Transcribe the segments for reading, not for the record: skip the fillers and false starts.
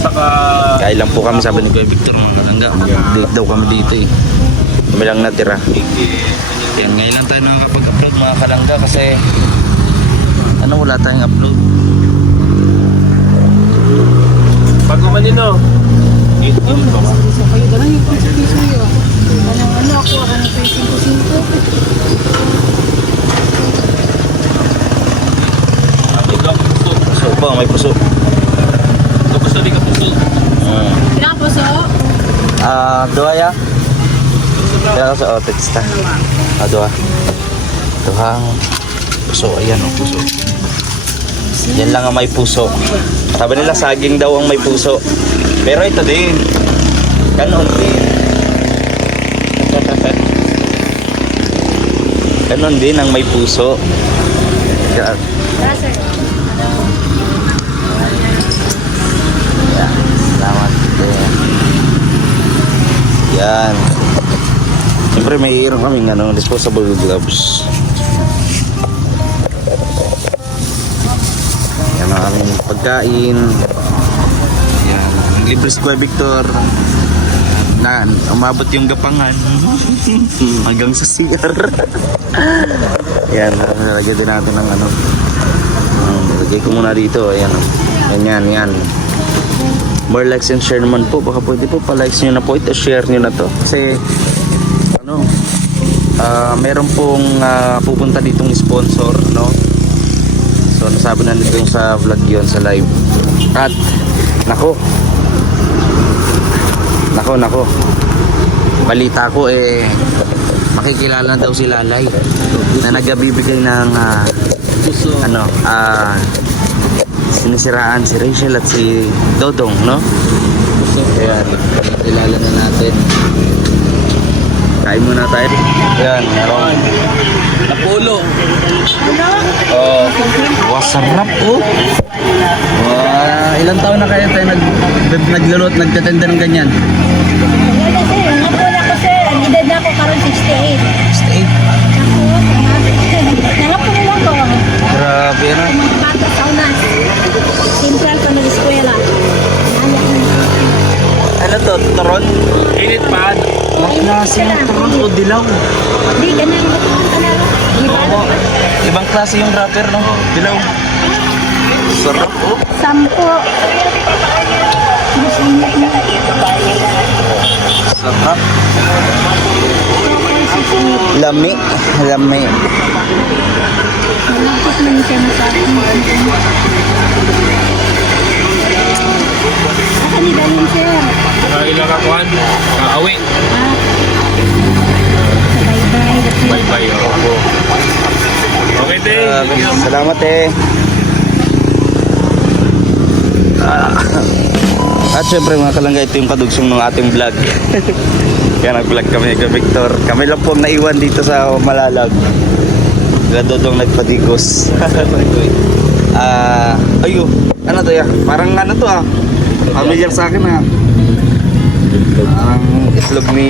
Saka Kaya lang po kami, sabi ni Kuya Victor, mga kalangga, mag-date daw kami dito eh. Kami lang natira. Yan, ngayon lang tayo nakakapag-upload mga kalangga kasi wala tayong upload. bago manino. Dito ba ba? So kayo dalang yung piso-piso yun. Ano ako ng 5-5. Ito ang puso. Puso ba? May puso. Ito puso, di ka puso. Pinapuso? Dua ya? Kaya ka sa text ta. Dua. Duhang puso. Ayan o, puso. Yan lang ang may puso. Sabi nila saging daw ang may puso. Pero ito din. Ganon din. Ganon din ang may puso. Yan. Sir. Yan. Salamat. Yan. Siyempre may hirang kaming disposable gloves. Yan ang aming pagkain. Yan. Libre si Kuya Victor. Na, umabot yung gapangan. Hanggang sa CR. Yan. Nalagyan din natin ng lagay ko muna dito. Ayan. Yan. More likes and share naman po. Baka pwede po pa-likes nyo na po ito. Share nyo na to. Kasi meron pong pupunta ditong sponsor, no? So nasabi na nito yung sa vlog yon, sa live. At nako balita ko makikilala daw si Lalay na nagbibigay ng sinisiraan si Rachel at si Dodong, no? Ayan, kilala na natin. Kain muna tayo. Ayan, meron Napulo. sarap oh. Ilang taon na kaya tayo naglulot, nagtatenda ng ganyan? Wala ko sir. Ang edad na ako karon 68. 68? Nangapulo lang ko. Grabe na. Mga bata sa unas. Central pa ng eskwela. Ano to? Toron? Init pa. Ang klase ng toron o dilaw? Di, ganun. Oo. Ibang klase yung wrapper, no? Dilaw. Sarap oh. 10. Sarap. Lami. Malapit man siya na sa akin. Asa ni Dalin sir? Ilang kakuhan. Kaawi. Bye-bye. Bye-bye. Okay, te. Salamat eh. At syempre mga kalangga, ito yung kadugsong ng ating vlog. Kaya nag-vlog kami kay Victor. Kami lang po ang naiwan dito sa Malalag. Dodong nagpadigos. Ayo, ano to ya? Parang ano to familiar sa akin Parang itlog ni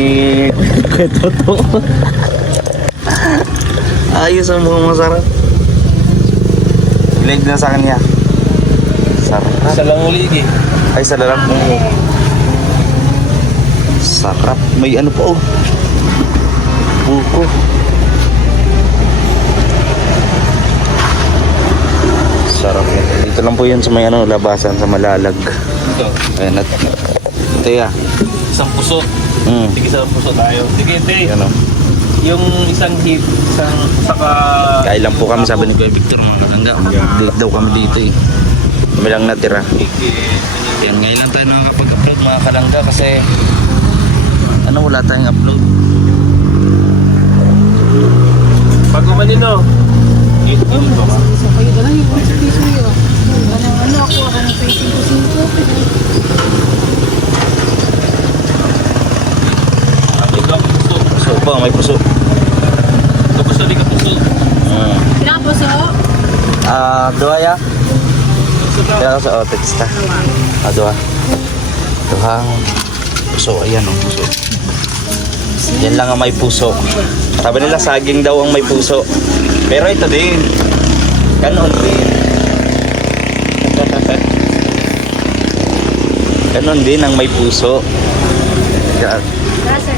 Kuya Toto. Ayos ang mukhang masarap. Ilig na sa kanya. Sarap. Sa lang ulit eh. Ay, sa larap mo. Sarap. May ano po. Buko. Sarap yan. Dito lang po yan sa may labasan sa Malalag. Ito. Ayan, ito ya. Isang puso. Sige, isang puso tayo. Sige, te. Ano? Yung isang saka... Kaya lang po kami, sabi ni Kuya Victor, mga kalangga. Mag-date daw kami dito eh. Kami lang natira. Yan, ngayon lang tayo nakakapag-upload mga kalangga kasi wala tayong upload. Bago manino. Dito ba ba? So kayo dalang yung piso-piso yun. Ano ako ng 5-5. Ito ang puso. Puso ba? May puso. Ito puso, di ka puso. Pinapuso? Dua ya? Kaya ka sa text ta. Dua. Duhang puso. Ayan o, puso. Yan lang ang may puso. Sabi nila saging daw ang may puso. Pero ito din. Ganon din. Ganon din ang may puso. Yan. Tara, sir.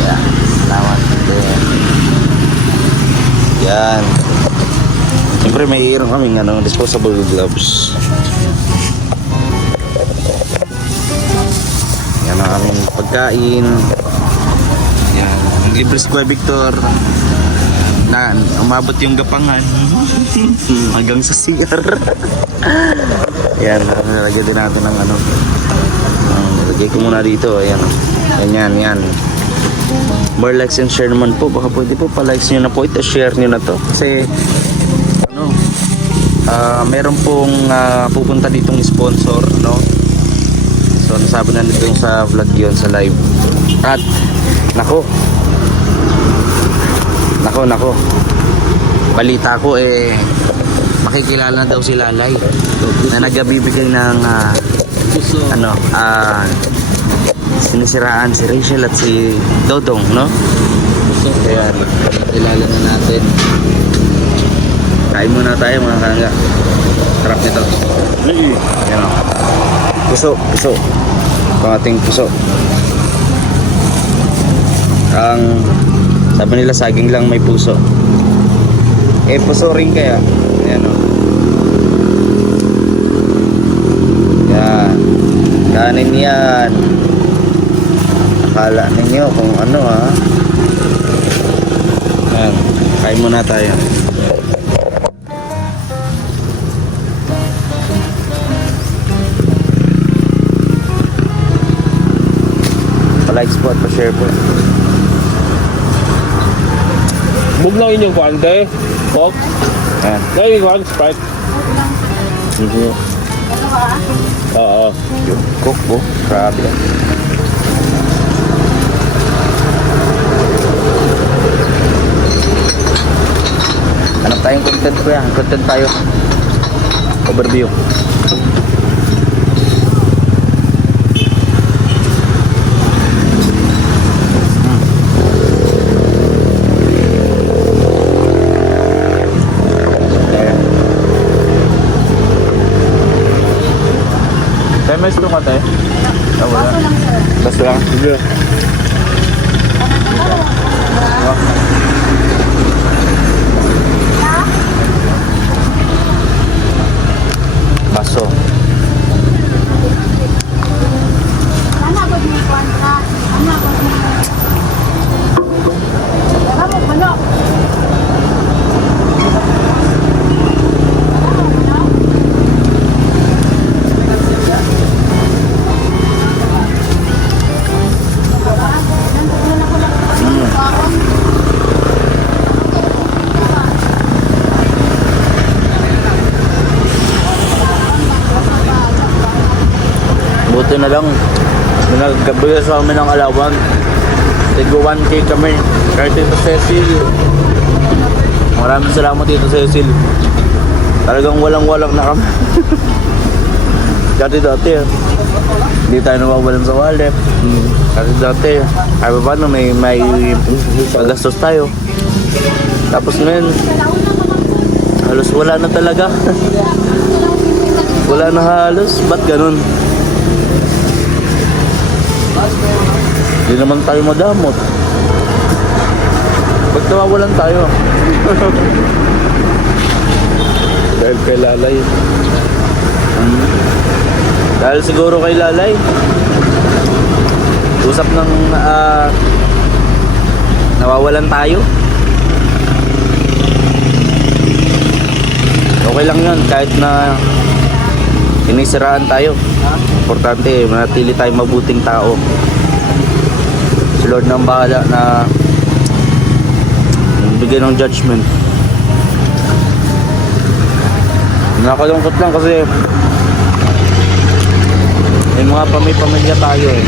Yan. Salamat din. Yan. Siyempre may mayroon kaming disposable gloves. Yan ang aming pagkain. Yan. Libre si Kuya Victor. Na umabot yung gapangan hanggang sa CR. Yan, nalagyan din natin ng lagay ko muna dito. Ayan. Yan. More likes and share naman po. Baka pwede po pa-likes nyo na po ito. Share nyo na to. Kasi meron pong pupunta ditong sponsor, no? So nasabi na nito yung sa vlog yun, sa live. At nako balita ko makikilala na daw si Lalay na nagbibigay ng sinisiraan si Rachel at si Dodong, no? Kaya kilala na natin. Kain muna tayo mga kangga. Sarap nito. Yan o. Puso. Pangating puso. Ang sabi nila saging lang may puso. Puso rin kaya. Yan o. Yan. Kanin yan. Akala ninyo kung ano ha. Yan. Kain muna tayo. Pa-like po at pa-share po. Bug na inyong kwante. Coke. Yan. Ngayon yung Sprite. Hindi. Oo. Yung cook po. Grabe. Hanap tayong content ko yan. Content tayo. Overview. May gusto ka tayo? Baso lang, sir. Basta lang. Sige. Baso. Ano ba ni kontra? Ano ba ni? Kamu ano? Buti na lang nagkabigay sa amin ng alawan. Tigo 1K kami. Kahit Tito Cecil. Maraming salamat Tito Cecil. Talagang walang-walang na kami. Dati hindi tayo nawawalan sa wallet. Dati ay paano may pagastos tayo. Tapos ngayon halos wala na talaga. Wala na halos. Ba't ganun? Hindi naman tayo madamot. Ba't nawawalan tayo? Dahil kay Lalay. Dahil siguro kay Lalay. Usap ng nawawalan tayo. Okay lang yun kahit na sinisiraan tayo. Importante manatili tayo mabuting tao. Si Lord nang bahala na bigyan ng judgment. Nakalungkot lang kasi may mga pamilya tayo eh.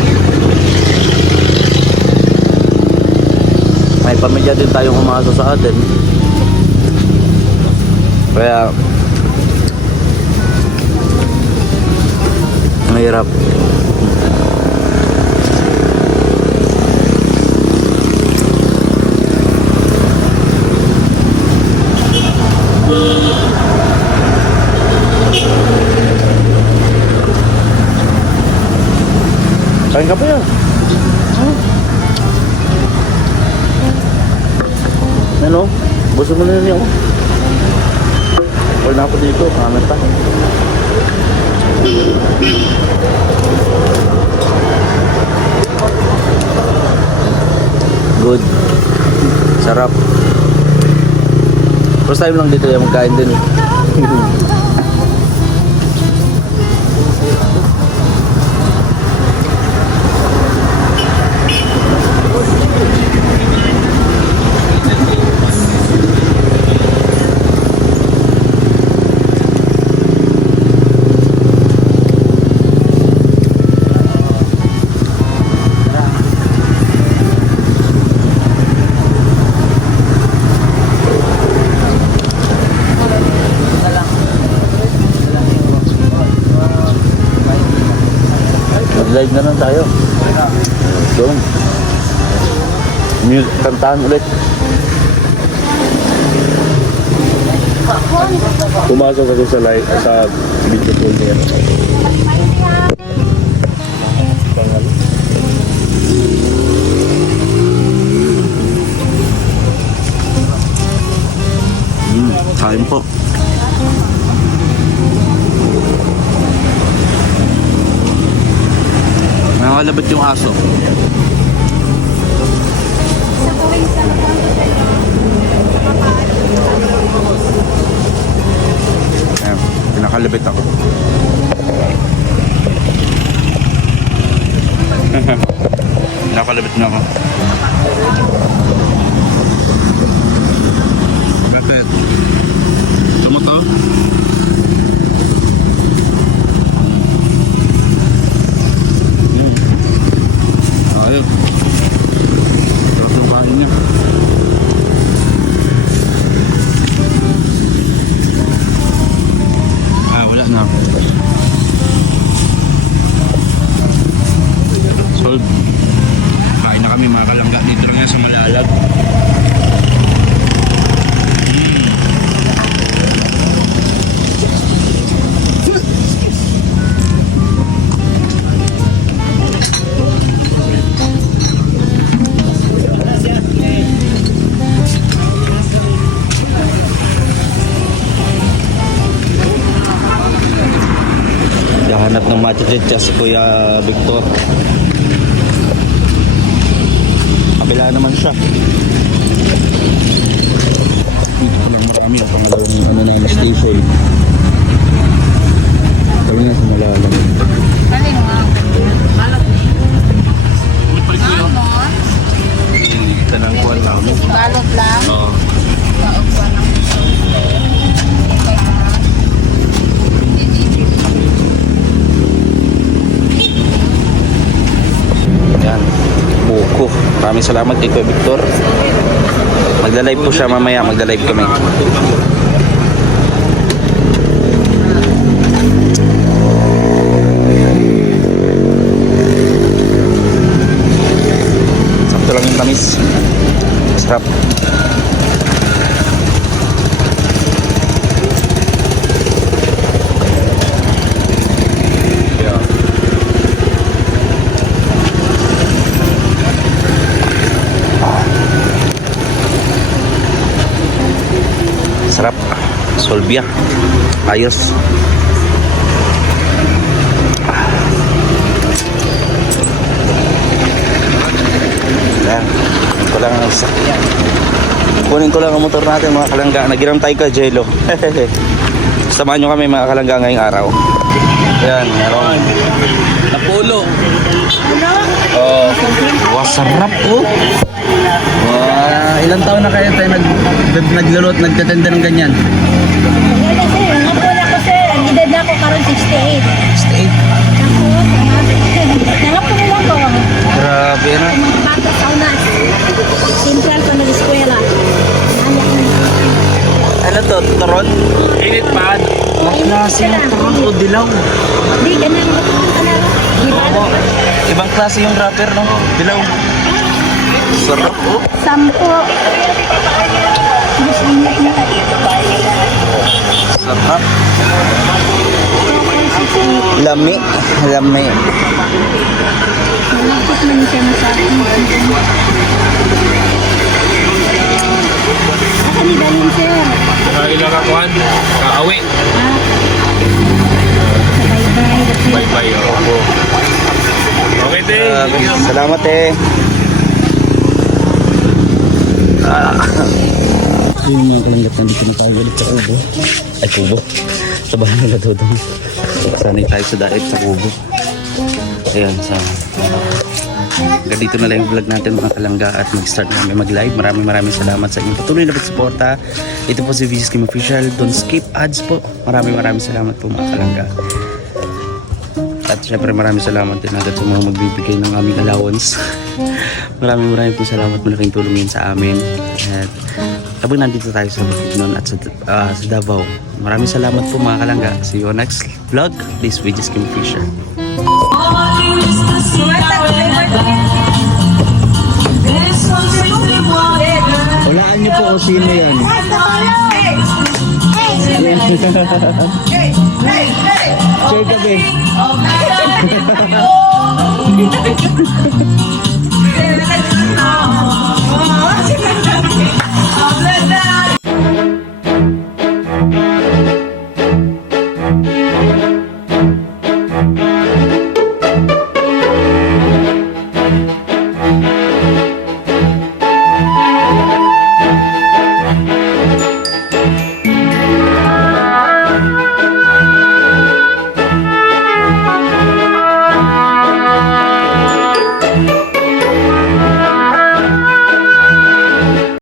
May pamilya din tayong umaasa sa atin. Kaya mahirap. Kain ka pa yan. Ano? Gusto mo na yun yun. Wala na ako dito. Kanan pa. Good. Sarap. First time lang dito yung magkain din. Live na lang tayo. Doon. Kantahan ulit. Pumasok ako sa live, sa video call niya. Kain po. Nakalabit yung aso. Ayan, pinakalabit ako. Pinakalabit na ako. Lapit. Ito mo to? Ayun. Sarap yung kain niya. Wala na. Solve. Kain na kami mga kalangga. Dito lang yan sa Malalag. Hanap ng matitrich si Kuya Victor. Kabila naman siya. Marami ang pangalawang ano na yung station. Kami na sa Malalag. Kaling nga. Balot ni. Kita ng kuwan lang. Balot lang. Oo. Yan, buko. Maraming salamat kay Kuya Victor. Magla-live po siya mamaya, magla-live kami. Sakto lang yung tamis. Sarap. Sarap. Solbia. Ayos. Yan. Kunin ko lang ang motor natin mga kalangga. Nagiram tayo ka Jello. Samahan nyo kami mga kalangga ngayong araw. Yan. Meron. Napulo. Oh. Wow, sarap oh. Ilang taon na kayo tayo naglulot, nagtatenda ng ganyan? Wala sir. Napula ko sir. Ang edad na ako karon 68. 68. Nangapula lang ko. Grabe na. Mga bata sa unas. Central pa nag-eskwela. Ano to? Turon? Init pa. Mas klase yung turon o dilaw. Di, ganang kanang. Di ba? Ibang klase yung wrapper, no? Dilaw. Sarap oh. Sampo. Gusto niya. Sarap. Lami. Lami. Nagpit man siya na sa akin. Asa ni Dalin, sir? Ilang kakuhan, kaawi. Bye-bye. Bye-bye. Opo. Okay, te. Salamat eh. Yun mga kalanggat, nandito na tayo ulit sa Kubo. Ay, Kubo. Sa bahay nila Dodong. Sanay tayo sa daet sa Kubo. Ayan, sa... Ganito na lang yung vlog natin mga kalangga at mag-start na kami mag-live. Maraming salamat sa inyong patuloy na pagsuporta. Ito po si VG's Game Official. Don't skip ads po. Maraming salamat po mga kalangga. At syempre maraming salamat din agad sa mga magbibigay ng aming allowance. maraming po salamat. Malaking tulong yun sa amin. At habang nandito tayo sa Bukidnon at sa Davao. Maraming salamat po mga kalangga. See you on next vlog. This is VG's Game Official. Hulaan niyo po kung sino yan. Sure ka ba?